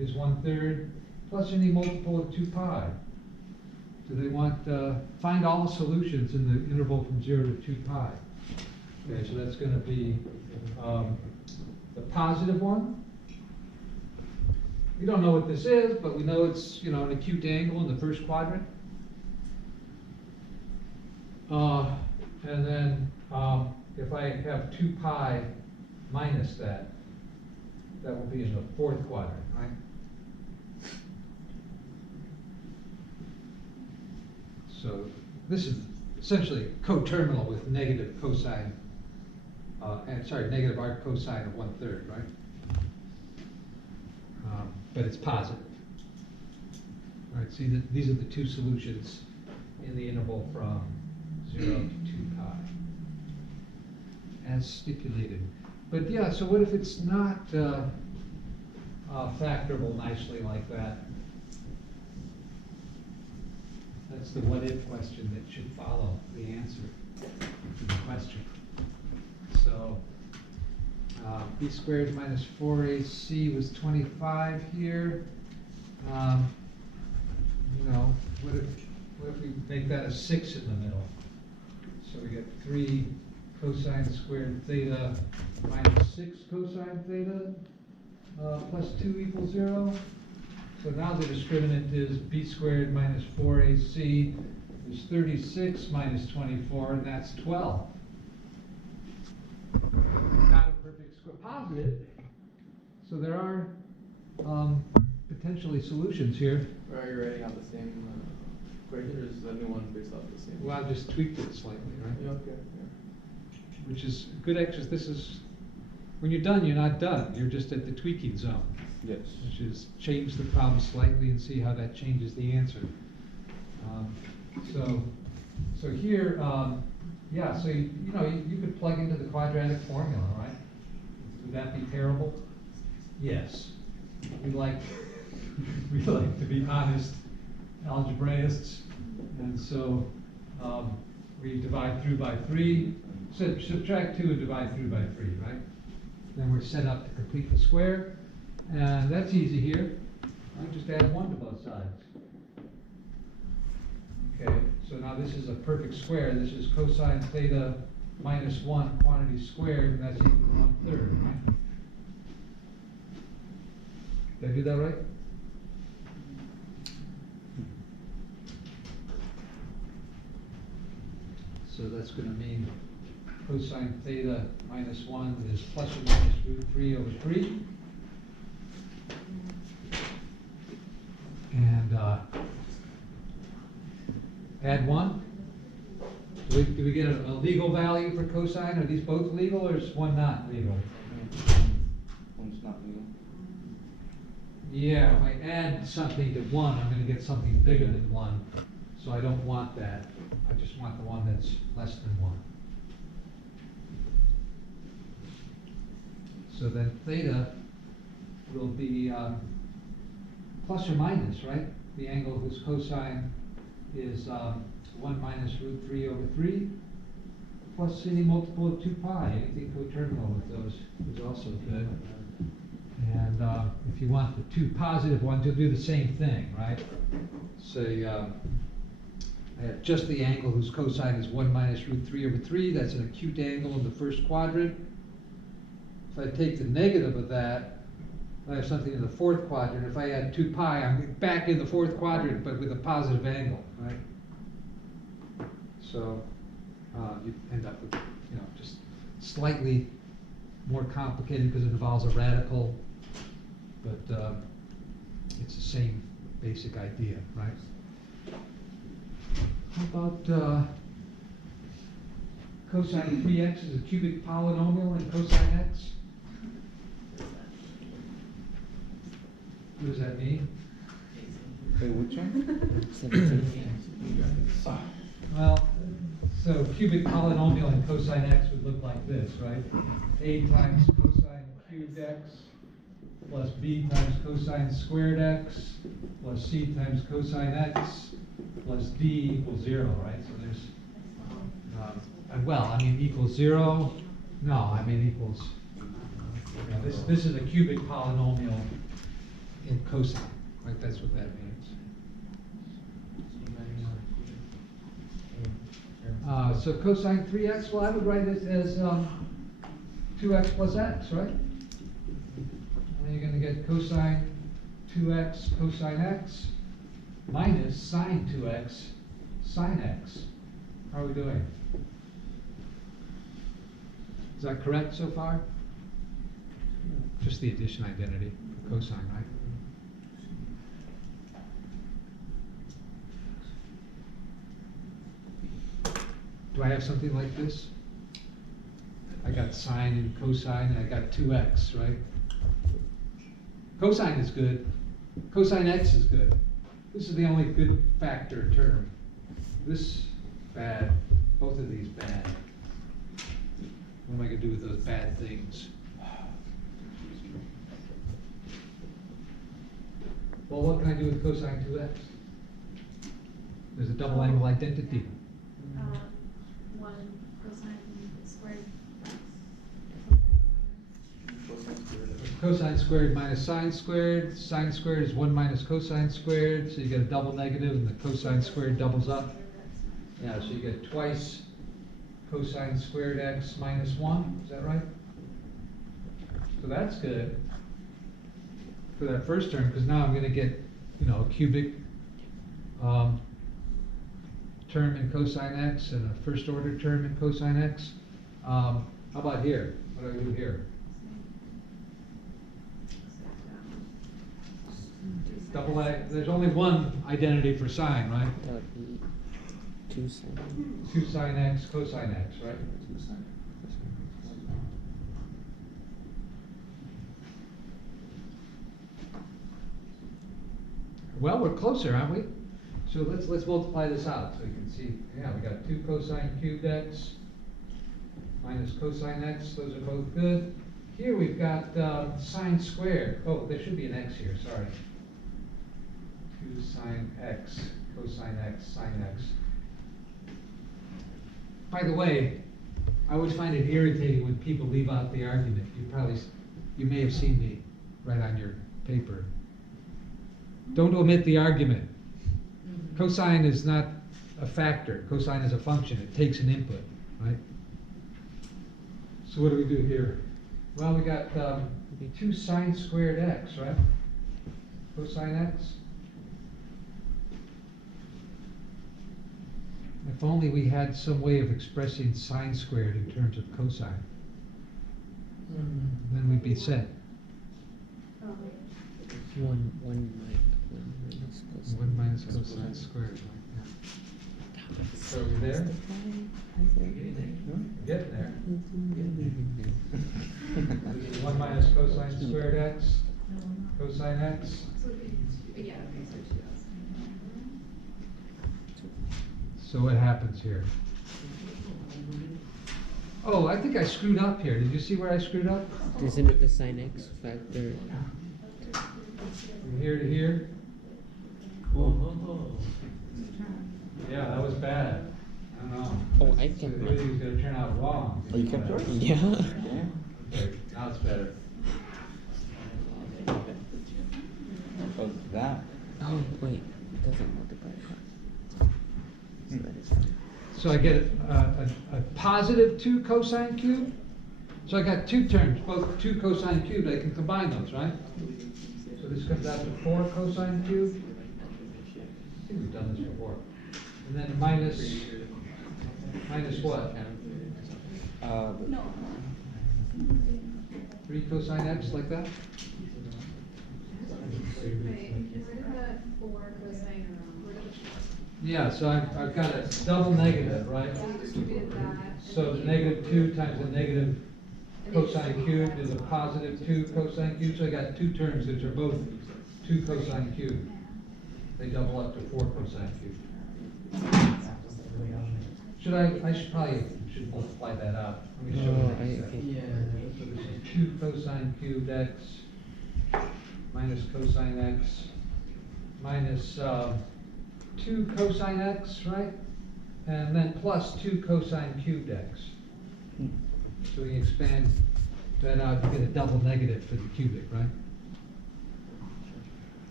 is 1/3 plus any multiple of 2 pi. Do they want, find all the solutions in the interval from 0 to 2 pi? Okay, so that's going to be the positive one. We don't know what this is, but we know it's, you know, an acute angle in the first quadrant. And then if I have 2 pi minus that, that will be in the fourth quadrant, right? So this is essentially coterminal with negative cosine, negative arc cosine of 1/3, right? But it's positive. All right, see, these are the two solutions in the interval from 0 to 2 pi, as stipulated. But yeah, so what if it's not factorable nicely like that? That's the what if question that should follow the answer to the question. So b squared minus 4ac was 25 here. You know, what if we make that a 6 in the middle? So we get 3 cosine squared theta minus 6 cosine theta plus 2 equals 0. So now the discriminant is b squared minus 4ac is 36 minus 24, and that's 12. Not a perfect square, positive. So there are potentially solutions here. Are you writing out the same equation, or is the new one based off the same? Well, I've just tweaked it slightly, right? Yeah, okay. Yeah. Which is good exercise. This is, when you're done, you're not done. You're just at the tweaking zone. Yes. Which is change the problem slightly and see how that changes the answer. So here, yeah, so you know, you could plug into the quadratic formula, right? Would that be terrible? Yes. We like to be honest algebraists, and so we divide through by 3, subtract 2 and divide through by 3, right? Then we're set up to complete the square, and that's easy here. I just add 1 to both sides. Okay, so now this is a perfect square. This is cosine theta minus 1 quantity squared, and that's equal to 1/3, right? Did I do that right? So that's going to mean cosine theta minus 1 is plus or minus √3 over 3. And add 1. Do we get a legal value for cosine? Are these both legal, or is one not legal? One's not legal. Yeah, if I add something to 1, I'm going to get something bigger than 1. So I don't want that. I just want the one that's less than 1. So then theta will be plus or minus, right? The angle whose cosine is 1 minus √3 over 3, plus any multiple of 2 pi. Anything coterminal with those is also good. And if you want the 2 positive ones, you'll do the same thing, right? Say I have just the angle whose cosine is 1 minus √3 over 3. That's an acute angle in the first quadrant. If I take the negative of that, I have something in the fourth quadrant. If I add 2 pi, I'm back in the fourth quadrant, but with a positive angle, right? So you end up with, you know, just slightly more complicated because it involves a radical, but it's the same basic idea, right? How about cosine 3x is a cubic polynomial in cosine x? What does that mean? Wait, which one? Well, so cubic polynomial in cosine x would look like this, right? A times cosine cubed x plus b times cosine squared x plus c times cosine x plus d equals 0, right? So there's, well, I mean equals 0. No, I mean equals. Yeah, this is a cubic polynomial in cosine, right? That's what that means. So cosine 3x, well, I would write it as 2x plus x, right? And you're going to get cosine 2x cosine x minus sine 2x sine x. How are we doing? Is that correct so far? Just the addition identity for cosine, right? Do I have something like this? I got sine and cosine, and I got 2x, right? Cosine is good. Cosine x is good. This is the only good factor term. This, bad. Both of these, bad. What am I going to do with those bad things? Well, what can I do with cosine 2x? There's a double angle identity. 1 cosine squared x. Cosine squared. Cosine squared minus sine squared. Sine squared is 1 minus cosine squared, so you get a double negative, and the cosine squared doubles up. Yeah, so you get twice cosine squared x minus 1, is that right? So that's good for that first term, because now I'm going to get, a cubic term in cosine x and a first order term in cosine x. How about here? What do I do here? There's only one identity for sine, right? That would be 2 sine. 2 sine x cosine x, right? Well, we're closer, aren't we? So let's multiply this out so you can see. Yeah, we got 2 cosine cubed x minus cosine x. Those are both good. Here we've got sine squared. Oh, there should be an x here, sorry. 2 sine x cosine x sine x. By the way, I always find it irritating when people leave out the argument. You may have seen me write on your paper. Don't omit the argument. Cosine is not a factor. Cosine is a function. It takes an input, right? So what do we do here? Well, we got 2 sine squared x, right? Cosine x. If only we had some way of expressing sine squared in terms of cosine. Then we'd be set. One minus cosine. 1 minus cosine squared. Right? Yeah. So are we there? Getting there. 1 minus cosine squared x, cosine x. Yeah, okay, so 2 else. So what happens here? Oh, I think I screwed up here. Did you see where I screwed up? Isn't it the sine x factor? From here to here? Yeah, that was bad. I don't know. Oh, I So can. everything's gonna turn out wrong. Oh, you kept yours? Yeah. Okay, now it's better. So that. Oh wait, it doesn't multiply. So that is fine. So I get a positive 2 cosine cubed. So I got 2 terms, both 2 cosine cubed. I can combine those, right? So this comes out to 4 cosine cubed. I think we've done this before. And then minus what? No. 3 cosine x, like that? Wait, we're gonna 4 cosine, we're gonna Yeah, so I've got a double negative, right? So you distributed that. So the negative 2 times the negative cosine cubed is a positive 2 cosine cubed. So I got 2 terms which are both 2 cosine cubed. They double up to 4 cosine cubed. I should multiply that out. Let me show you Oh, what I said. okay. So this is 2 cosine cubed x minus cosine x minus 2 cosine x, right? And then plus 2 cosine cubed x. So we expand that out to get a double negative for the cubic, right?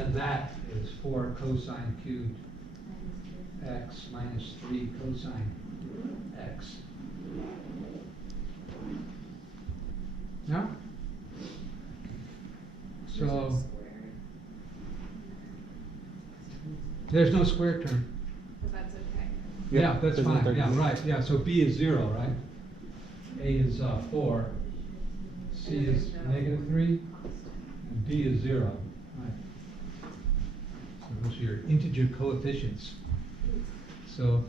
then that is 4 cosine cubed x minus 3 cosine x. Yeah? There's no So, square, there's no square term. but that's okay. Yeah, that's because fine, they're- yeah, right, yeah, so B is 0, right? A is 4, C And then is there's no negative 3, constant. and D is 0, right? So those are your integer coefficients. So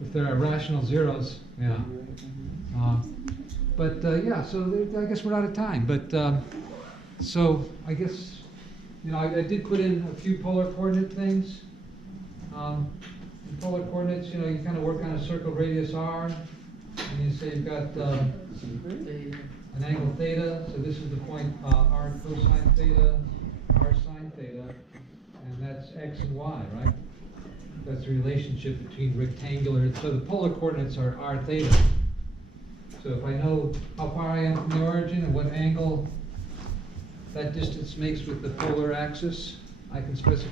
if there are rational zeros, yeah. Yeah, so I guess we're out of time, but, so I guess, you know, I did put in a few polar coordinate things. In polar coordinates, you know, you kind of work on a circle radius r, and you say you've got, an angle theta, so this is the point, r cosine theta, r sine theta, and that's x and y, right? That's the relationship between rectangular, so the polar coordinates are r theta. So if I know how far I am from the origin and what angle that distance makes with the polar axis, I can specify